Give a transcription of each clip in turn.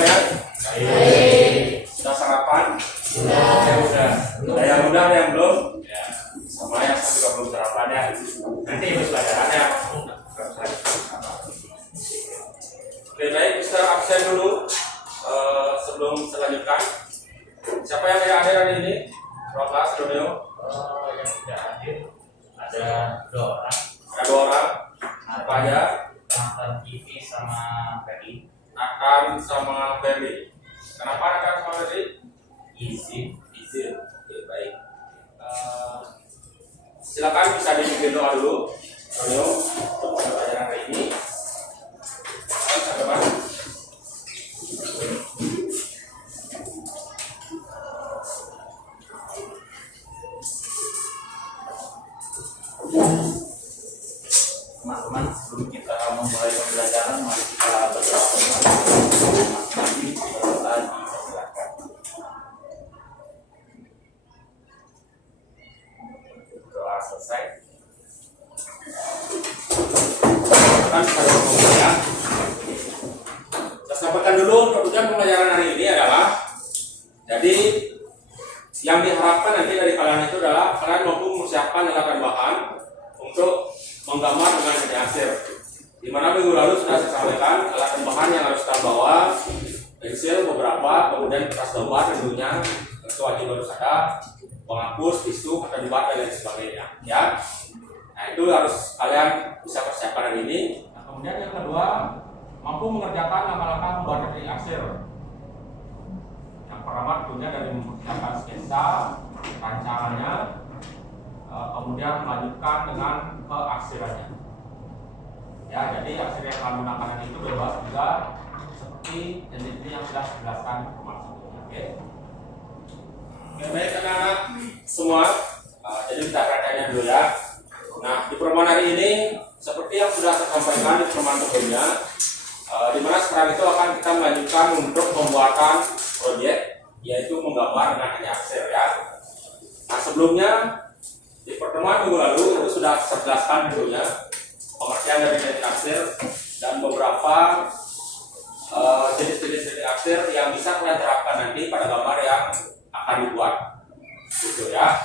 kabarnya? Baik. Sudah sarapan? Sudah. Ada yang udah, ada yang belum? Ya. Sama yang juga belum sarapan ya. Nanti ikut pelajarannya. Oke, baik, kita absen dulu sebelum selanjutkan. Siapa yang tidak hadir hari ini? Kelas Romeo? Yang tidak hadir ada 2 orang. Ada 2 orang. Apa aja? Nathan TV sama Ferry. Akan sama Ferry. Kenapa akan sama Ferry? Izin. Oke, baik. Silakan bisa dipimpin doa dulu. Romeo, untuk pelajaran hari ini. Ke depan. Teman-teman, sebelum kita memulai pembelajaran, mari kita berdoa. Mari berdoa, silakan. Doa selesai. Kan saya ngomong ya. Saya sampaikan dulu tujuan pembelajaran hari ini adalah jadi yang diharapkan nanti dari kalian itu adalah kalian mampu mempersiapkan alat bahan untuk menggambar dengan media hasil. Di mana minggu lalu sudah saya sampaikan alat bahan yang harus kita bawa, pensil beberapa, kemudian kertas gambar tentunya, itu wajib harus ada, penghapus, tisu, kata dibat dan lain sebagainya. Ya, nah itu harus kalian bisa persiapkan hari ini. Nah, kemudian yang kedua, mampu mengerjakan langkah-langkah membuat dari hasil. Yang pertama tentunya dari mempersiapkan sketsa, rancangannya, kemudian melanjutkan dengan keaksirannya. Ya, jadi aksir yang kalian gunakan itu bebas juga seperti jenis yang sudah dijelaskan sebelumnya. Oke, baik anak-anak semua. Jadi kita perhatiannya dulu ya. Nah, di pertemuan hari ini seperti yang sudah saya sampaikan di pertemuan sebelumnya, di mana sekarang itu akan kita melanjutkan untuk pembuatan proyek, yaitu menggambar dengan hanya aksir ya. Nah, sebelumnya di pertemuan minggu lalu itu sudah saya jelaskan dulunya pengertian dari teknik aksir dan beberapa jenis-jenis teknik aksir yang bisa kalian terapkan nanti pada gambar yang akan dibuat, gitu ya.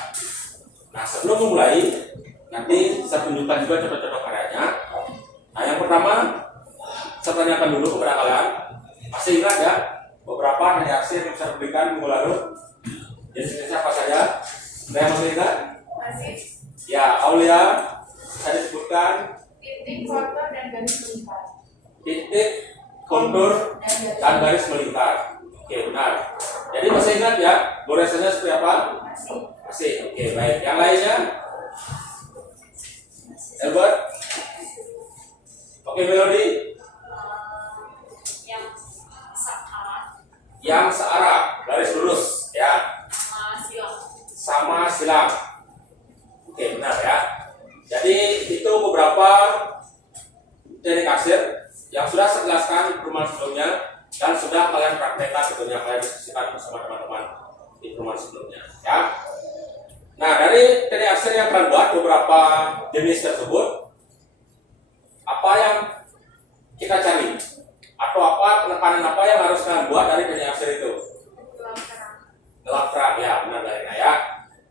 Nah, sebelum memulai, nanti saya tunjukkan juga contoh-contoh karyanya. Nah, yang pertama, saya tanyakan dulu kepada kalian, masih ingat ya beberapa teknik aksir yang saya berikan minggu lalu? Jenis-jenisnya apa saja? Ada yang masih ingat? Masih. Ya, Aulia, saya disebutkan Titik, kontur, dan garis melingkar. titik, kontur, dan garis melingkar. Oke, benar. Jadi masih ingat ya, goresannya seperti apa? Masih. Masih. Oke, baik. Yang lainnya? Albert? Oke, Melody? Yang searah Yang searah, garis lurus, ya. sama silang. Sama silang. Oke, benar ya. Jadi itu beberapa teknik aksir yang sudah saya jelaskan di pertemuan sebelumnya dan sudah kalian praktekkan tentunya, kalian diskusikan bersama teman-teman di pertemuan sebelumnya ya. Nah, dari teknik aksir yang kalian buat beberapa jenis tersebut, apa yang kita cari atau apa penekanan apa yang harus kalian buat dari teknik aksir itu? Gelap terang ya, benar ya.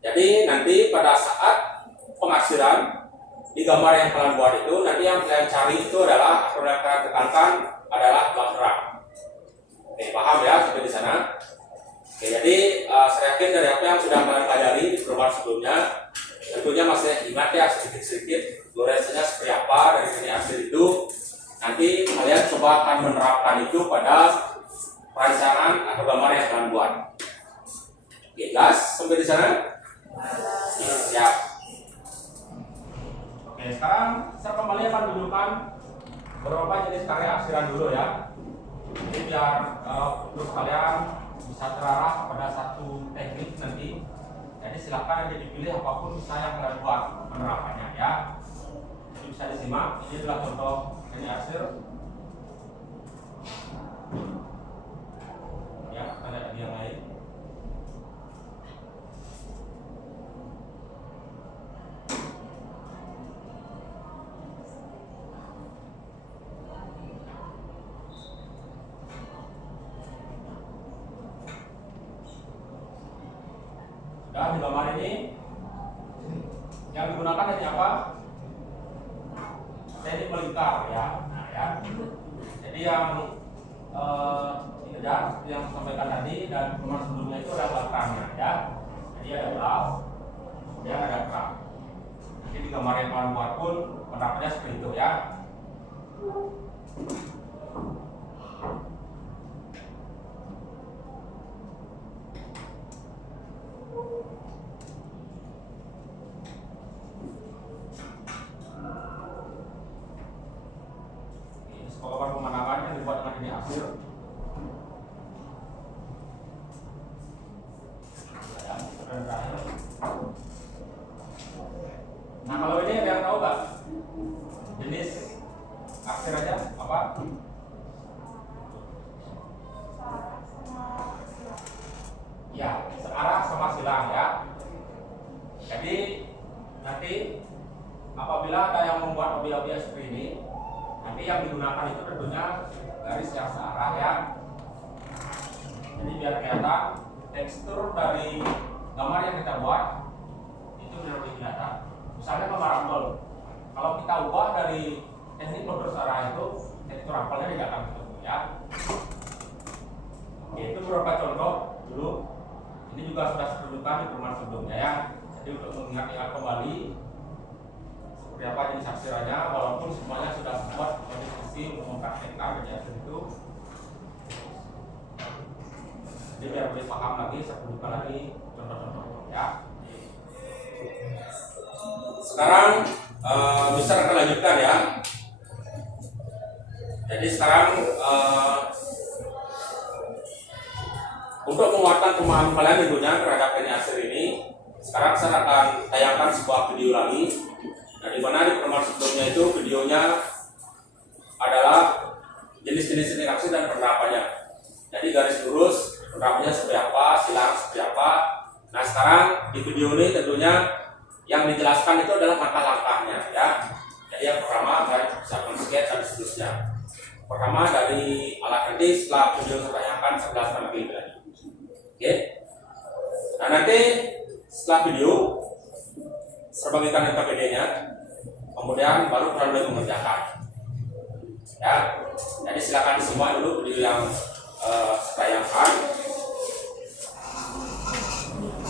Jadi nanti pada saat pengaksiran di gambar yang kalian buat itu, nanti yang kalian cari itu adalah atau yang kalian tekankan adalah gelap terang. Oke, paham ya sampai di sana? Oke, jadi saya yakin dari apa yang sudah kalian pelajari di pertemuan sebelumnya, tentunya masih ingat ya sedikit-sedikit goresannya seperti apa dari teknik aksir itu. Nanti kalian coba akan menerapkan itu pada perancangan atau gambar yang kalian buat. Oke, jelas sampai di sana? Siap. Oke, sekarang saya kembali akan tunjukkan beberapa jenis karya aksiran dulu ya. Jadi biar untuk kalian bisa terarah pada satu teknik nanti. Jadi silakan aja dipilih apapun bisa yang kalian buat penerapannya ya. Jadi bisa disimak. Ini adalah contoh teknik aksir. Ya, ada yang lain. di gambar ini yang digunakan hanya apa? Teknik melingkar ya. Nah, ya. Jadi yang ini ya, yang sampaikan tadi dan perumahan sebelumnya itu ada belakangnya ya. Jadi ada belau, kemudian ada kerak. Nanti di gambar yang kalian buat pun penerapannya seperti itu ya. Ini skala pemandangan yang dibuat dengan ini akhir. Nah, kalau ini ada yang tahu nggak jenis aksir aja apa? Ya, searah sama silang ya. Jadi nanti apabila ada yang membuat objek-objek seperti ini, nanti yang digunakan itu tentunya garis yang searah ya. Jadi biar kelihatan tekstur dari gambar yang kita buat itu benar-benar kelihatan. Misalnya gambar apel, kalau kita ubah dari teknik motor searah itu, tekstur apelnya tidak akan ketemu ya. Oke, itu beberapa contoh dulu. Ini juga sudah saya tunjukkan di perumahan sebelumnya ya. Jadi untuk mengingat-ingat kembali seperti apa jenis aksiranya, walaupun semuanya sudah dibuat dari sisi untuk mempraktekkan ya itu. Jadi biar lebih paham lagi, saya tunjukkan lagi contoh-contoh ya. Sekarang bisa kita lanjutkan ya. Jadi sekarang untuk menguatkan pemahaman kalian tentunya terhadap teknik aksir ini, sekarang saya akan tayangkan sebuah video lagi. Nah, di mana di pertemuan sebelumnya itu videonya adalah jenis-jenis teknik aksir dan penerapannya. Jadi garis lurus penerapannya seperti apa, silang seperti apa. Nah, sekarang di video ini tentunya yang dijelaskan itu adalah langkah-langkahnya ya. Jadi yang pertama dari persiapan sketch dan seterusnya. Pertama dari alat nanti setelah video saya tayangkan saya jelaskan lebih lanjut. Oke. Nah, nanti setelah video saya bagikan NKPD-nya, kemudian baru kalian boleh mengerjakan. Ya. Jadi silakan disimak dulu video yang saya tayangkan.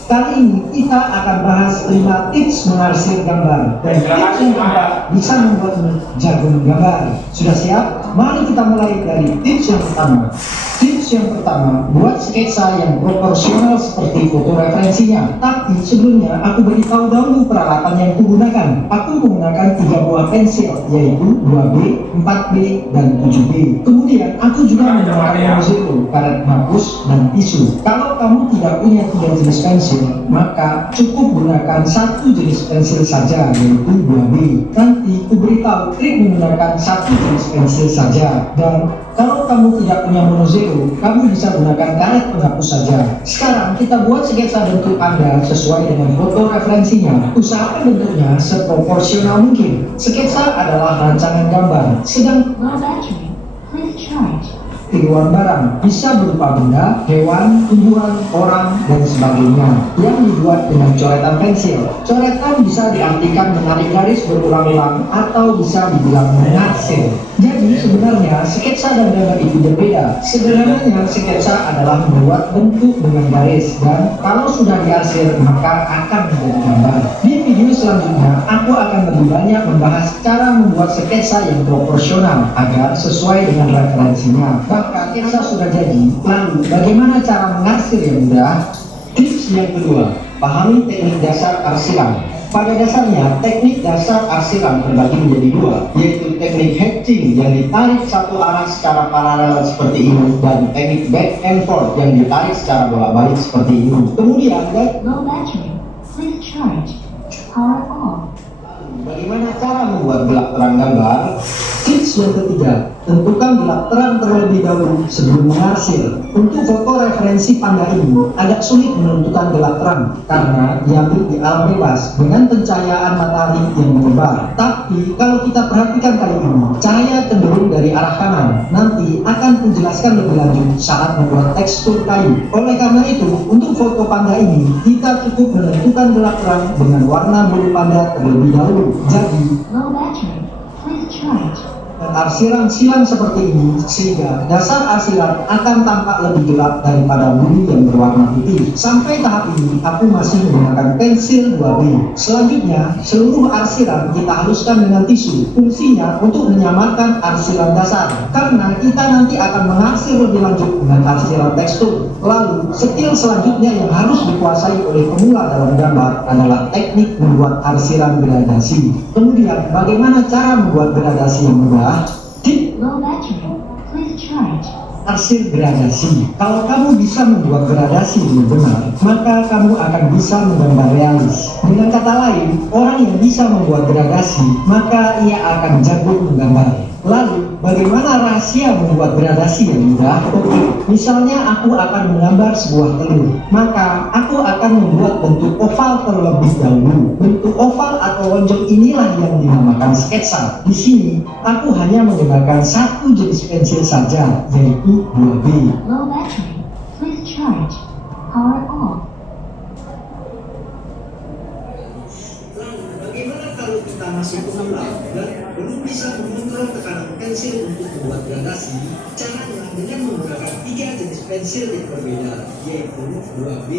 Kali ini kita akan bahas 5 tips mengarsir gambar dan tips yang keempat bisa membuatmu jago menggambar. Sudah siap? Mari kita mulai dari tips yang pertama. Tips yang pertama, buat sketsa yang proporsional seperti foto referensinya. Tapi sebelumnya aku beritahu dahulu peralatan yang kugunakan. Aku menggunakan 3 buah pensil, yaitu 2B, 4B, dan 7B. Kemudian aku juga menggunakan zero, karet hapus, dan tisu. Kalau kamu tidak punya 3 jenis pensil, maka cukup gunakan 1 jenis pensil saja, yaitu 2B. Nanti ku beritahu trik menggunakan 1 jenis pensil saja. Dan kalau kamu tidak punya mono zero, kamu bisa gunakan karet penghapus saja. Sekarang kita buat sketsa bentuk Anda sesuai dengan foto referensinya. Usahakan bentuknya seproporsional mungkin. Sketsa adalah rancangan gambar, sedang tiruan barang bisa berupa benda, hewan, tumbuhan, orang, dan sebagainya yang dibuat dengan coretan pensil. Coretan bisa diartikan menarik garis berulang-ulang atau bisa dibilang mengarsir. Jadi sebenarnya sketsa dan gambar itu berbeda. Sederhananya sketsa adalah membuat bentuk dengan garis, dan kalau sudah diarsir maka akan menjadi gambar. Di video selanjutnya aku akan lebih banyak membahas cara membuat sketsa yang proporsional agar sesuai dengan referensinya. Bahkan sketsa sudah jadi, lalu bagaimana cara mengarsir yang mudah? Tips yang kedua, pahami teknik dasar arsiran. Pada dasarnya, teknik dasar arsiran terbagi menjadi 2, yaitu teknik hatching yang ditarik satu arah secara paralel seperti ini, dan teknik back and forth yang ditarik secara bolak-balik seperti ini. Kemudian, Low battery. Please charge. Power off. bagaimana cara membuat gelap terang gambar? Tips Tips yang ketiga, tentukan gelap terang terlebih dahulu sebelum mengarsir. Untuk foto referensi panda ini agak sulit menentukan gelap terang karena diambil di alam bebas dengan pencahayaan matahari yang menyebar. Tapi kalau kita perhatikan kali ini, cahaya cenderung dari arah kanan. Nanti akan menjelaskan lebih lanjut saat membuat tekstur kayu. Oleh karena itu, untuk foto panda ini kita cukup menentukan gelap terang dengan warna bulu panda terlebih dahulu. Jadi Low battery. Please charge. dan arsiran silang seperti ini sehingga dasar arsiran akan tampak lebih gelap daripada bulu yang berwarna putih. Sampai tahap ini aku masih menggunakan pensil 2B. Selanjutnya seluruh arsiran kita haluskan dengan tisu. Fungsinya untuk menyamarkan arsiran dasar karena kita nanti akan mengarsir lebih lanjut dengan arsiran tekstur. Lalu skill selanjutnya yang harus dikuasai oleh pemula dalam gambar adalah teknik membuat arsiran gradasi. Kemudian bagaimana cara membuat gradasi yang mudah? Tip Low battery. Please charge. arsir gradasi. Kalau kamu bisa membuat gradasi dengan benar, maka kamu akan bisa menggambar realis. Dengan kata lain, orang yang bisa membuat gradasi, maka ia akan jago menggambar. Lalu, bagaimana rahasia membuat gradasi yang mudah? Oke, misalnya aku akan menggambar sebuah telur, maka aku akan membuat bentuk oval terlebih dahulu. Bentuk oval atau lonjong inilah yang dinamakan sketsa. Di sini, aku hanya menggunakan satu jenis pensil saja, yaitu 2B. Low battery. Please charge. Power off. Lalu, bagaimana kalau kita masih pemula dan belum bisa mengontrol tekanan pensil untuk membuat gradasi? Caranya dengan menggunakan 3 jenis pensil yang berbeda, yaitu 2B,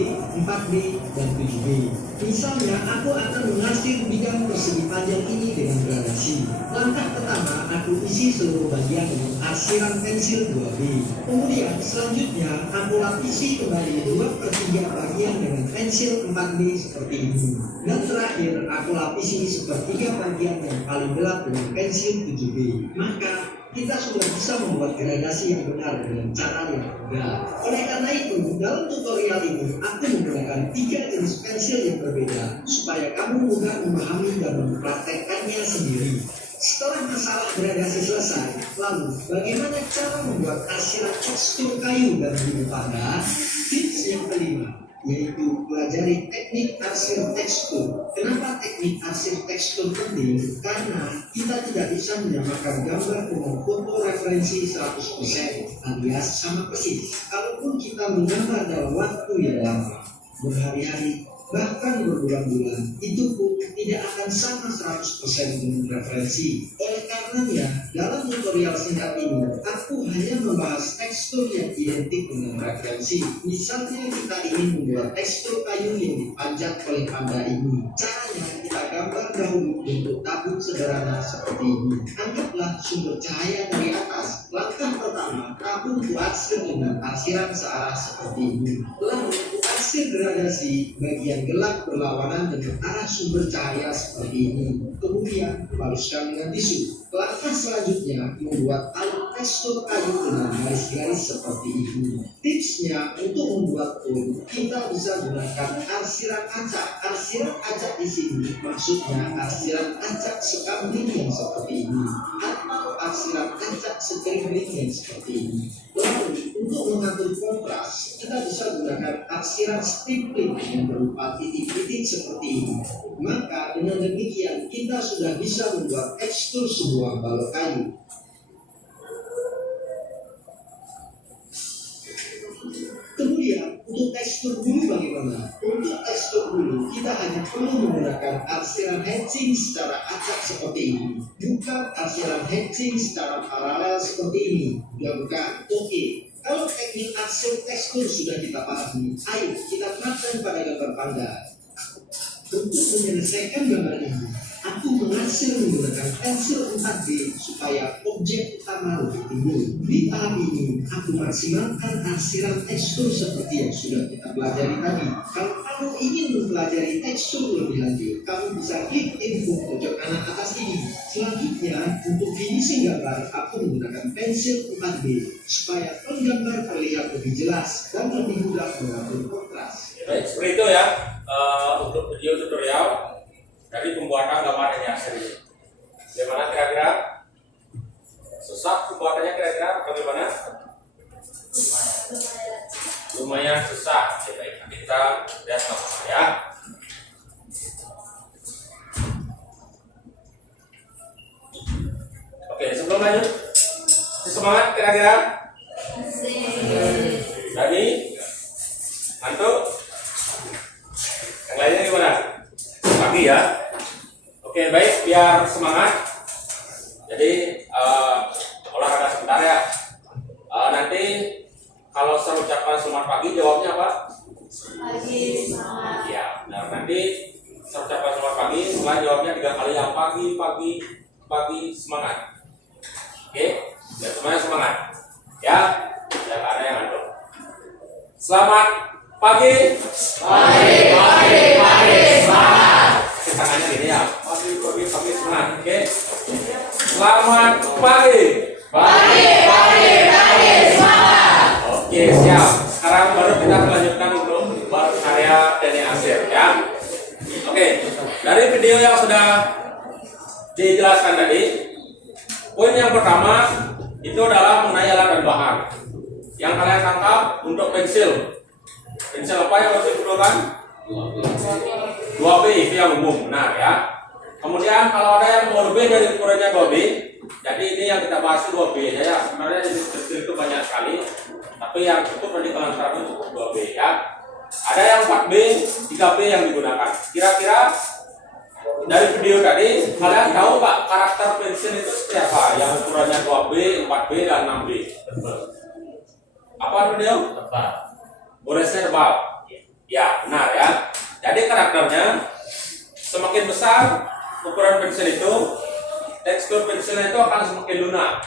4B, dan 7B. Misalnya, aku akan mengarsir bidang persegi panjang ini dengan gradasi. Langkah pertama, aku isi seluruh bagian dengan arsiran pensil 2B. Kemudian, selanjutnya, aku lapisi kembali 2/3 bagian dengan pensil 4B seperti ini. Dan terakhir, aku lapisi sepertiga bagian yang paling gelap dengan pensil 7B. Maka, kita sudah bisa membuat gradasi yang benar dengan cara yang mudah. Oleh karena itu, dalam tutorial ini, aku menggunakan 3 jenis pensil yang berbeda supaya kamu mudah memahami dan mempraktekkannya sendiri. Setelah masalah gradasi selesai, lalu bagaimana cara membuat arsiran tekstur kayu dan bulu panda? Tips yang kelima, yaitu pelajari teknik arsir tekstur. Kenapa teknik arsir tekstur penting? Karena kita tidak bisa menyamakan gambar dengan foto referensi 100% alias sama persis. Kalaupun kita menggambar dalam waktu yang lama, berhari-hari, bahkan berbulan-bulan, itu pun tidak akan sama 100% dengan referensi. Oleh karenanya, dalam tutorial singkat ini, aku hanya membahas tekstur yang identik dengan referensi. Misalnya kita ingin membuat tekstur kayu yang dipanjat oleh panda ini. Caranya kita gambar dahulu bentuk tabut sederhana seperti ini. Anggaplah sumber cahaya dari atas. Langkah pertama, tabung kuarsir dengan arsiran searah seperti ini. Lalu kuarsir gradasi bagian gelap berlawanan dengan arah sumber cahaya seperti ini. Kemudian baluskan dengan tisu. Langkah selanjutnya membuat alat tekstur kayu dengan garis-garis seperti ini. Tipsnya untuk membuat pun kita bisa gunakan arsiran acak. Arsiran acak di sini maksudnya arsiran acak sekambing yang seperti ini atau arsiran acak sekerimbing yang seperti ini. Lalu untuk mengatur kontras kita bisa gunakan arsiran stripling yang berupa titik-titik seperti ini. Maka dengan demikian kita sudah bisa membuat tekstur sebuah balok kayu. Kemudian untuk tekstur bulu bagaimana? Untuk tekstur bulu kita hanya perlu menggunakan arsiran hatching secara acak seperti ini, bukan arsiran hatching secara paralel seperti ini. Bukan? Oke. Kalau teknik arsir tekstur sudah kita pahami, ayo kita terapkan pada gambar panda. Untuk menyelesaikan gambar ini, aku mengarsir menggunakan pensil 4B supaya objek utama lebih timbul. Di tahap ini, aku maksimalkan arsiran tekstur seperti yang sudah kita pelajari tadi. Kalau kamu ingin mempelajari tekstur lebih lanjut, kamu bisa klik info pojok kanan atas ini. Selanjutnya, untuk finishing gambar, aku menggunakan pensil 4B supaya penggambar terlihat lebih jelas dan lebih mudah mengatur kontras. Baik, seperti itu ya untuk video tutorial dari pembuatan gambar miniatur ini. Bagaimana kira-kira? lumayan susah. Oke, baik, nanti kita lihat sama-sama ya. Oke, sebelum lanjut, semangat kira-kira. Tadi, ngantuk. Yang lainnya gimana? Pagi ya. Oke, baik, biar semangat. Jadi olahraga sebentar ya. Nanti kalau saya ucapkan selamat pagi, jawabnya apa? Pagi, semangat. Ya, nah nanti saya ucapkan selamat pagi, setelah jawabnya 3 kali yang pagi, semangat. Oke, biar semuanya semangat. Ya, tidak ada yang ngantuk. Selamat pagi. Pagi, semangat. Tangannya gini ya. Pagi, semangat. Oke. Selamat pagi. Pagi, semangat. Oke, siap. Sekarang baru kita melanjutkan untuk karya Denny Asir ya. Oke, dari video yang sudah dijelaskan tadi, poin yang pertama itu adalah mengenai alat dan bahan. Yang kalian tangkap untuk pensil. Pensil apa yang harus diperlukan? 2B itu yang umum, benar ya. Kemudian kalau ada yang mau lebih dari ukurannya 2B, jadi ini yang kita bahas 2B ya. Sebenarnya di pensil itu banyak sekali, tapi yang cukup nanti kalian terapkan cukup 2B ya. Ada yang 4B, 3B yang digunakan. Kira-kira dari video tadi kalian tahu Pak karakter pensil itu seperti apa? Yang ukurannya 2B, 4B dan 6B. Apa video? Tebal. Goresnya tebal. Ya, benar ya. Jadi karakternya semakin besar ukuran pensil itu, tekstur pensilnya itu akan semakin lunak.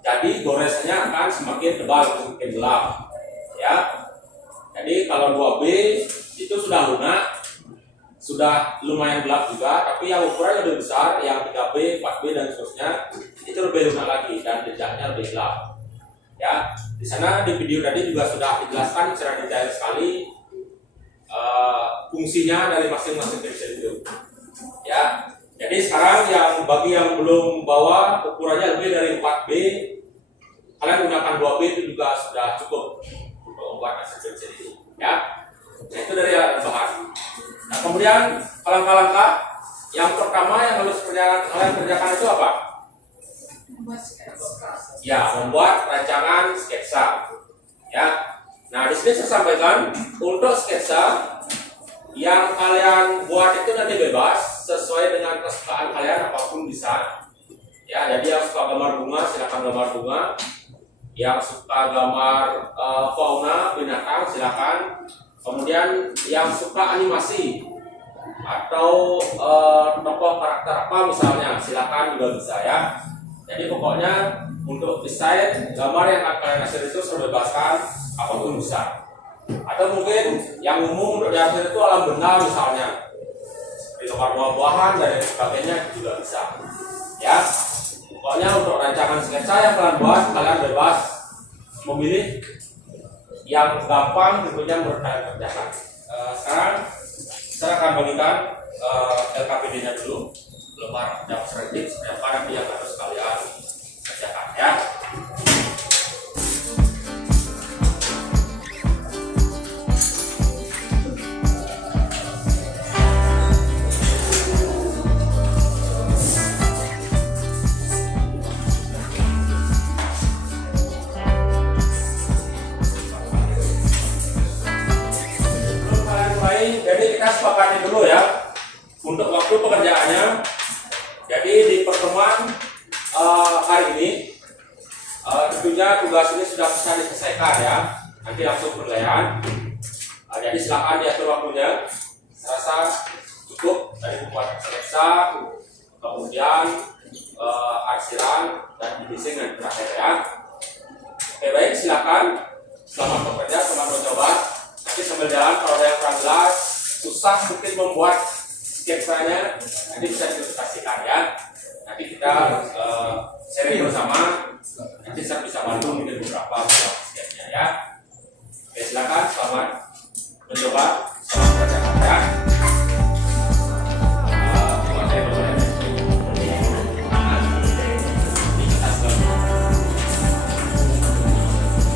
Jadi goresnya akan semakin tebal, semakin gelap. Ya. Jadi kalau 2B itu sudah lunak, sudah lumayan gelap juga, tapi yang ukurannya lebih besar, yang 3B, 4B dan seterusnya itu lebih lunak lagi dan jejaknya lebih gelap. Ya, di sana di video tadi juga sudah dijelaskan secara detail sekali fungsinya dari masing-masing pensil itu. Ya, jadi sekarang bagi yang belum bawa ukurannya lebih dari 4B, kalian gunakan 2B itu juga sudah cukup untuk membuat hasil pensil itu. Ya, nah, itu dari bahan. Nah, kemudian langkah-langkah yang pertama yang harus kalian kerjakan itu apa? Ya, membuat rancangan sketsa. Ya. Nah, di sini saya sampaikan untuk sketsa yang kalian buat itu nanti bebas sesuai dengan kesukaan kalian, apapun bisa. Ya, jadi yang suka gambar bunga silakan gambar bunga. Yang suka gambar fauna binatang silakan. Kemudian yang suka animasi atau tokoh karakter apa misalnya silakan juga bisa ya. Jadi pokoknya untuk desain gambar yang akan kalian hasil itu saya bebaskan apapun bisa. Atau mungkin yang umum untuk dihasil itu alam benda misalnya, seperti gambar buah-buahan dan sebagainya juga bisa. Ya, pokoknya untuk rancangan sketsa yang kalian buat kalian bebas memilih yang gampang tentunya menurut kalian kerjakan. Sekarang saya akan bagikan LKPD-nya dulu, lembar jam kredit supaya nanti yang harus kalian kerjakan ya. Jadi kita sepakati dulu ya untuk waktu pekerjaannya. Jadi di pertemuan hari ini tentunya tugas ini sudah bisa diselesaikan ya. Nanti langsung penilaian. Jadi silakan diatur waktunya. Saya rasa cukup dari pembuatan sketsa, kemudian arsiran dan finishing dan terakhir ya. Oke baik, silakan. Selamat bekerja, selamat mencoba. Nanti sambil jalan kalau ada yang kurang jelas, susah mungkin membuat sketsanya, nanti bisa diklasifikasikan ya. Nanti kita sharing bersama, nanti saya bisa bantu mungkin beberapa sketsnya ya. Oke silakan, selamat mencoba, selamat bekerja ya.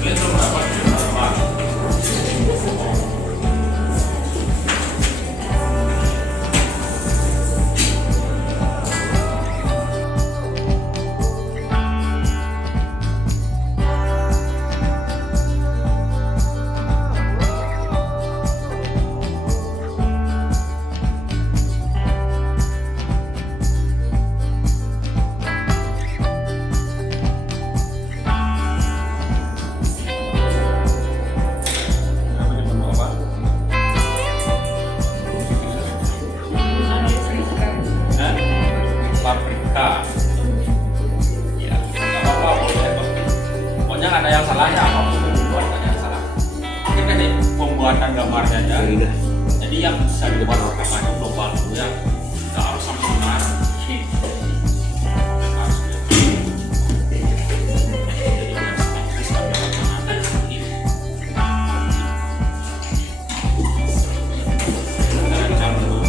Let's salahnya apapun yang dibuat nggak ada yang salah. Mungkin dari pembuatan gambarnya aja. Jadi yang bisa dibuat rekamannya global dulu ya, nggak harus sampai benar. Ini harus jadi sistem yang ada seperti ini. Rancang dulu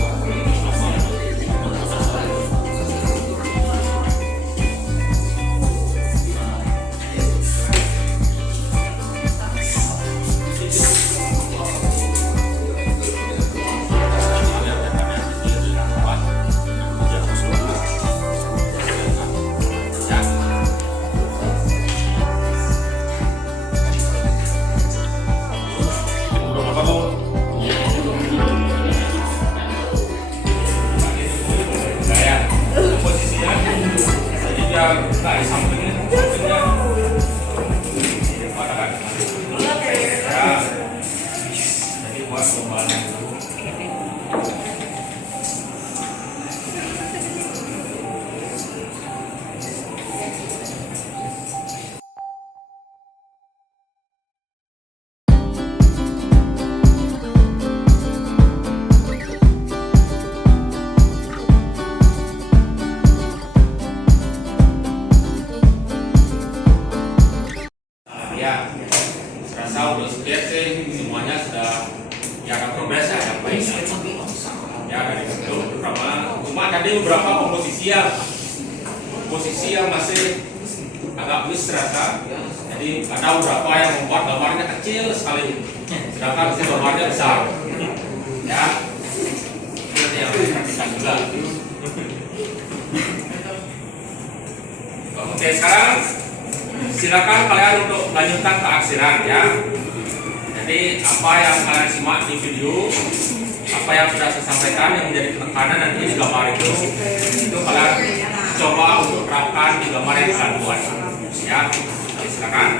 ya, serasa udah sekian sih semuanya sudah ya akan progres ya yang baik ya dari itu pertama cuma tadi beberapa komposisi yang masih agak miss terasa, jadi ada beberapa yang membuat gambarnya kecil sekali sedangkan gambarnya besar ya, itu yang harus diperhatikan juga. Oke, sekarang silakan kalian untuk lanjutkan keaksiran ya. Jadi apa yang kalian simak di video, apa yang sudah saya sampaikan yang menjadi penekanan nanti di gambar itu kalian coba untuk terapkan di gambar yang kalian buat ya. Jadi silakan.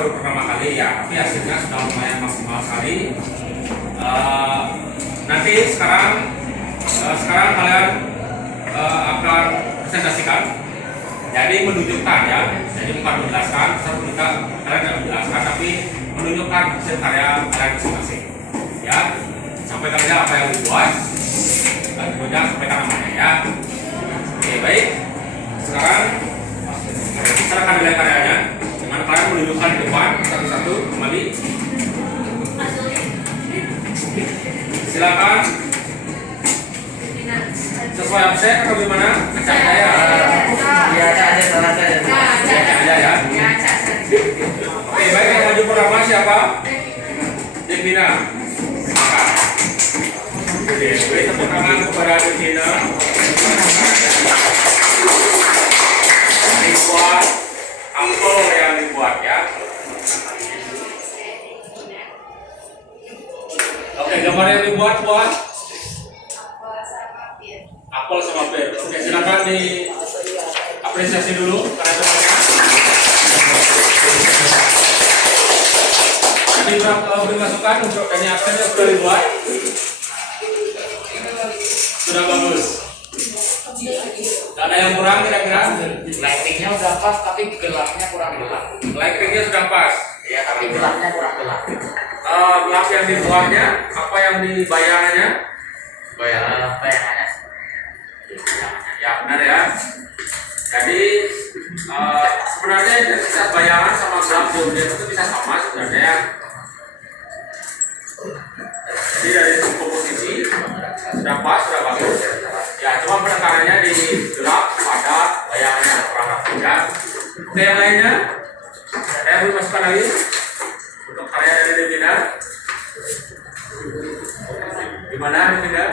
Baru pertama kali ya, tapi hasilnya sudah lumayan maksimal sekali. Nanti sekarang kalian akan presentasikan, jadi menunjukkan ya, jadi bukan menjelaskan, kita kalian tidak menjelaskan, tapi menunjukkan hasil karya kalian masing-masing. Ya, sampaikan aja apa yang dibuat, dan kemudian sampaikan namanya ya. Oke, baik. Sekarang serahkan nilai karyanya. Dengan kalian menunjukkan di depan satu-satu kembali. Silakan. Sesuai absen atau gimana? Acak aja ya. Iya, aja salah saya. Acak aja ya. Oke, baik, yang maju pertama siapa? Devina. Oke, beri tepuk tangan kepada Devina. Dibuat ampul yang dibuat ya. Oke, gambar yang dibuat buat apel sama pir. Oke, silakan di apresiasi dulu karena semuanya. Tadi beri masukan untuk kayaknya aksennya sudah dibuat. Sudah bagus. Gak ada yang kurang kira-kira? Lightingnya udah pas tapi gelapnya kurang gelap. Lightingnya sudah pas. Ya, tapi gelapnya kurang gelap. gelas yang di bawahnya, apa yang di bayangannya? Bayangannya. Ya benar ya. Jadi sebenarnya intensitas bayangan sama gelas zodiak itu bisa sama sebenarnya ya. Jadi dari segi komposisi sudah pas, sudah bagus. Ya cuma penekanannya di gelap pada bayangannya kurang ya. Oke, yang lainnya saya boleh masukkan lagi untuk karya dari Devina. Gimana Devina?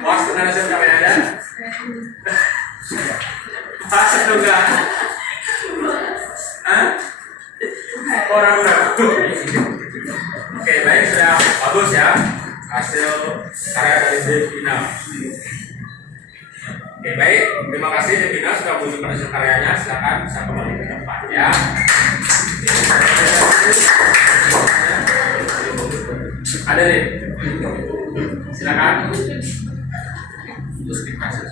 Puas dengan hasil karyanya? Pas juga. Hah? Orang. Oke, baik, sudah bagus ya hasil karya dari Devina. Oke, baik, terima kasih Devina sudah menunjukkan hasil karyanya. Silakan bisa kembali ke depan ya. Ada nih, silakan. Terus dikasih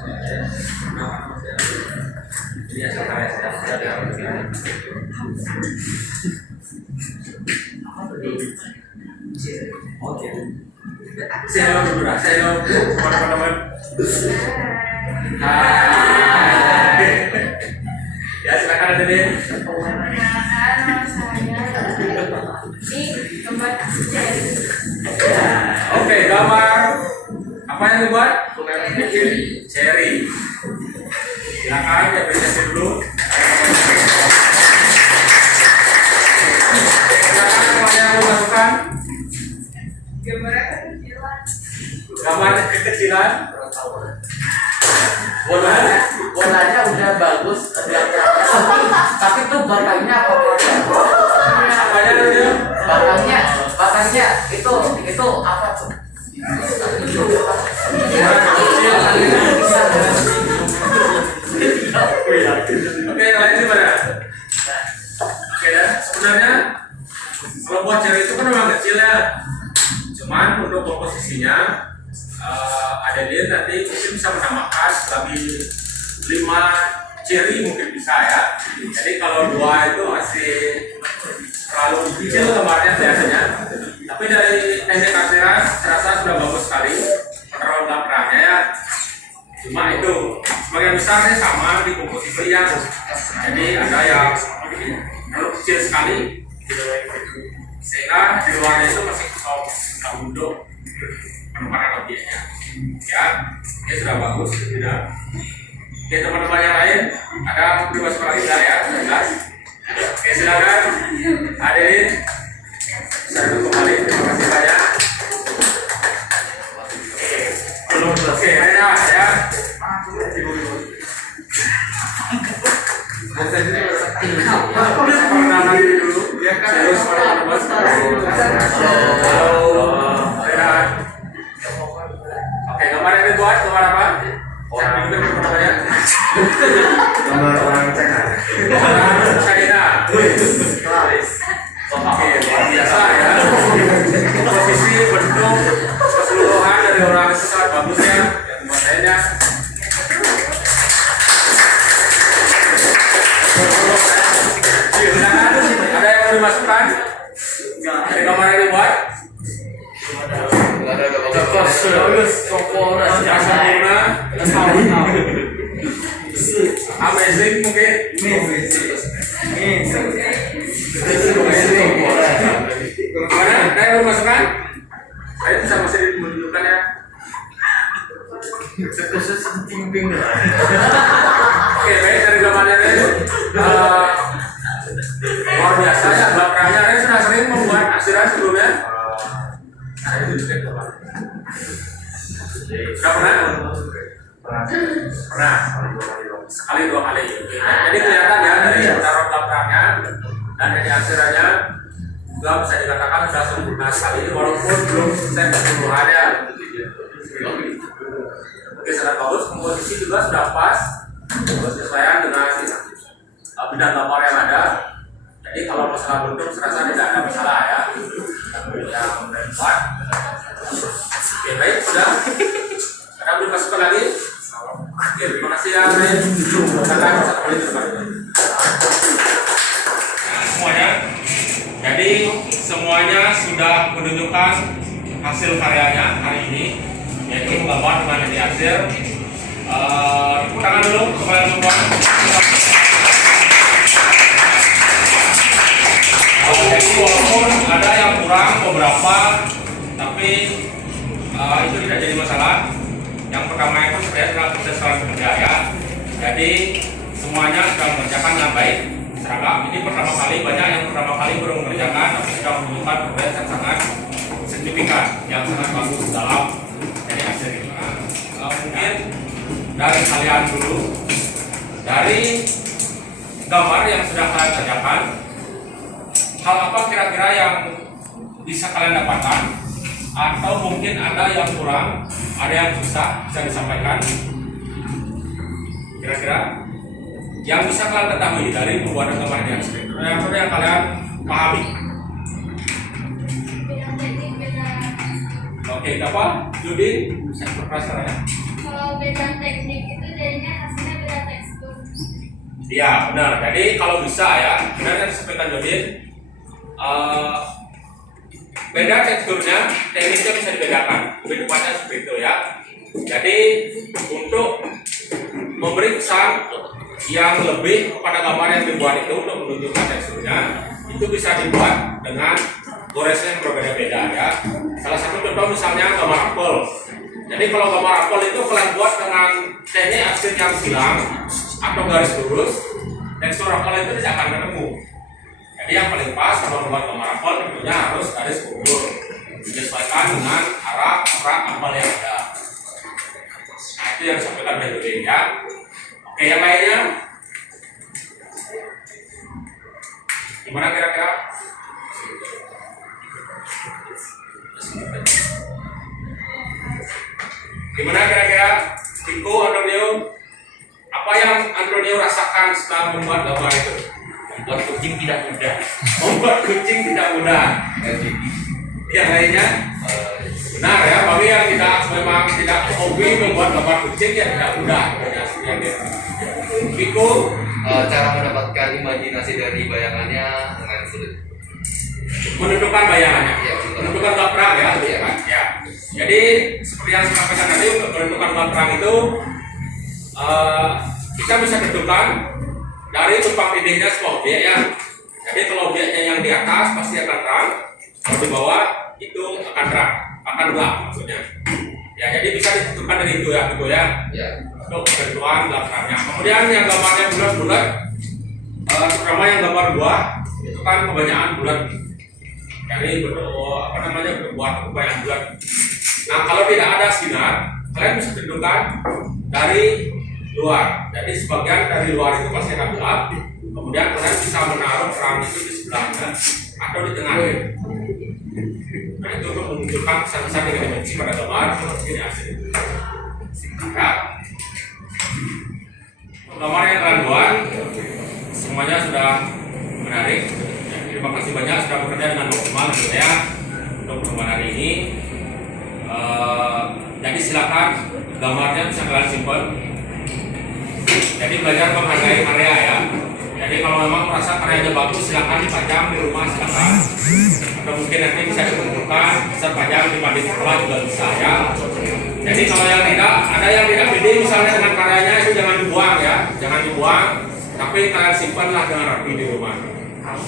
ini hasil karya saya. Oke. Saya dulu, teman-teman. Ya silakan ada nih. Perkenalkan nama saya. Ini gambar cherry. Oke, gambar apa yang dibuat? Cherry. Silakan apresiasi dulu. Silakan semuanya melakukan gambar kekecilan. Bolanya udah bagus, tapi tuh batangnya apa? Apanya dulu? Batangnya itu apa tuh? Oke, yang lain gimana? Oke, dan sebenarnya kalau buat cherry itu kan memang kecil ya. Cuman untuk komposisinya Adeline nanti mungkin bisa menambahkan lagi 5 cherry mungkin bisa ya. Jadi kalau 2 itu masih terlalu kecil gambarnya biasanya. Tapi dari teknik arsiran terasa sudah bagus sekali penerangan belakangnya ya. Cuma itu sebagian besarnya sama di komposisi yang jadi ada yang terlalu kecil sekali sehingga di luarnya itu masih kosong untuk penempatan objeknya ya. Ini sudah bagus tidak. Oke, teman-teman yang lain ada masuk lagi tidak ya? Jelas. Oke, silakan hadirin saya duduk kembali. Terima kasih banyak. Oke, Rena ya. Perkenalan diri dulu. Terus halo. Rena. Oke, gambar yang dibuat gambar apa? Saya bingung namanya. Gambar orang China. China. Oke, luar biasa ya. Posisi bentuk keseluruhan dari orang itu sangat bagus ya. Yang buatnya. Ada yang mau dimasukkan? Dari gambar yang dibuat? Amazing mungkin. Mana? Ada yang mau dimasukkan? Saya bisa masih menunjukkan ya. Oke, baik dari gambarnya luar biasa ya belakangnya. Saya sudah sering membuat arsiran sebelumnya. Nah, itu juga gambar. Sudah pernah? Pernah. Sekali 2 kali. Jadi kelihatan ya dari taruh belakangnya dan dari arsirannya juga bisa dikatakan sudah sempurna sekali walaupun belum selesai keseluruhan ya. Oke, sangat bagus. Komposisi juga sudah pas sesuai dengan bidang gambar yang ada. Jadi kalau masalah bentuk serasa tidak ada masalah ya. Yang membuat. Oke, baik, sudah. Ada belum masukkan lagi? Oke, terima kasih ya. Silakan bisa kembali ke depan. Semuanya. Jadi semuanya sudah sudah menunjukkan hasil karyanya hari ini, yaitu menggambar dengan media hasil. Tepuk tangan dulu kepada semua. Jadi walaupun ada yang kurang beberapa, tapi itu tidak jadi masalah. Yang pertama itu sebenarnya adalah proses kerja ya. Jadi semuanya sudah mengerjakan dengan baik. Seragam ini pertama kali, banyak yang pertama kali baru mengerjakan, tapi sudah menunjukkan progres yang sangat signifikan, yang sangat bagus dalam jadi hasil ini. Mungkin dari kalian dulu, dari gambar yang sudah kalian kerjakan, hal apa kira-kira yang bisa kalian dapatkan, atau mungkin ada yang kurang, ada yang susah, bisa disampaikan kira-kira yang bisa kalian ketahui dari pembuatan gambar yang yang kalian pahami. Beda teknik, beda. Oke, apa? Judin, bisa berprasaranya? Kalau beda teknik itu jadinya hasilnya beda tekstur. Iya, benar. Jadi kalau bisa ya, benar yang disampaikan Judin, beda teksturnya, tekniknya bisa dibedakan. Lebih tepatnya seperti itu ya. Jadi untuk memberi kesan yang lebih kepada gambar yang dibuat itu untuk menunjukkan teksturnya, itu bisa dibuat dengan goresnya yang berbeda-beda ya. Salah satu contoh misalnya gambar apel. Jadi kalau gambar apel itu kalian buat dengan teknik aksir yang silang atau garis lurus, tekstur apel itu tidak akan ketemu. Jadi yang paling pas kalau membuat gambar apel tentunya harus garis lurus, disesuaikan dengan arah apel yang ada. Nah, itu yang disampaikan oleh Judin ya. Oke, yang lainnya gimana kira-kira? Gimana kira-kira? Tiko, Antonio, apa yang Antonio rasakan setelah membuat gambar itu? Membuat kucing tidak mudah. Membuat kucing tidak mudah. Yang lainnya? Benar ya, bagi yang memang tidak hobi membuat gambar kucing ya tidak mudah. Tiko, Cara mendapatkan imajinasi dari bayangannya dengan sulit. menentukan bayangannya, Ya, menentukan background ya, Iya. ya. Jadi seperti yang saya sampaikan tadi, untuk menentukan background itu kita bisa tentukan dari tempat dindingnya semua objek ya. Jadi kalau objeknya yang di atas pasti akan terang, kalau di bawah itu akan terang, akan gelap maksudnya. Ya, jadi bisa ditentukan dari itu ya, gitu ya. Ya. Untuk ketentuan belakangnya. Kemudian yang gambarnya bulat-bulat, terutama yang gambar buah itu kan kebanyakan bulat. Jadi buat kebanyakan bulat. Nah, kalau tidak ada sinar, kalian bisa tentukan dari luar. Jadi sebagian dari luar itu pasti akan gelap. Kemudian kalian bisa menaruh terang itu di sebelahnya atau di tengahnya. Nah, itu untuk menunjukkan kesan-kesan dengan dimensi pada gambar ini asli. Ya. Gambar yang kalian buat semuanya sudah menarik. Ya, terima kasih banyak sudah bekerja dengan maksimal ya untuk pertemuan hari ini. Jadi silakan gambarnya bisa kalian simpan. Jadi belajar menghargai karya ya. Jadi kalau memang merasa karyanya bagus silakan dipajang di rumah silakan. Atau mungkin nanti bisa dikumpulkan, bisa pajang di panti sekolah juga bisa ya. Jadi kalau yang tidak, ada yang tidak pede misalnya dengan karyanya itu jangan dibuang ya, jangan dibuang, tapi kalian simpanlah dengan rapi di rumah.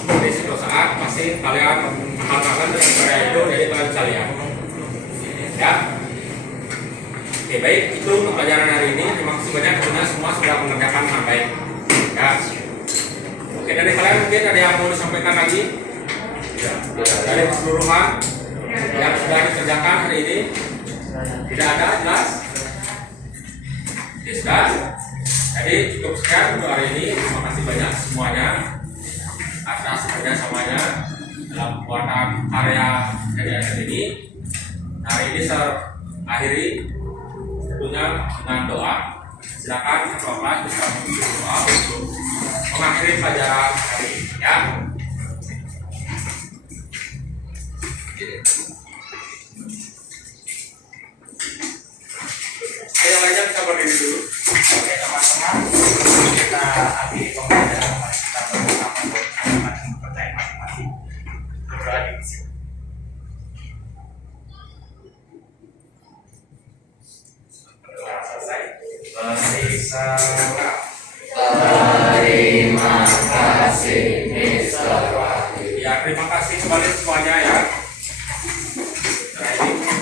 Jadi suatu saat pasti kalian akan dengan karya itu, jadi kalian bisa lihat. Ya. Oke, baik, itu untuk pelajaran hari ini. Terima kasih banyak karena semua sudah mengerjakan dengan baik. Ya. Oke, dari kalian mungkin ada yang mau disampaikan lagi? Ya. Dari keseluruhan yang sudah dikerjakan hari ini. Tidak ada, jelas? Jelas? Jadi cukup sekian untuk hari ini. Terima kasih banyak semuanya atas kerjasamanya dalam pembuatan karya dari hari ini. Hari ini saya akhiri tentunya dengan doa. Silakan Bapak bisa berdoa untuk mengakhiri pelajaran hari ini ya. Yang lainnya bisa berdiri dulu. Oke teman-teman, kita akhiri pembelajaran kita bersama dengan kepercayaan masing-masing. Berdoa di sini. Terima kasih, Mr. Wahyu. Ya, terima kasih kembali semuanya ya. Nah, ini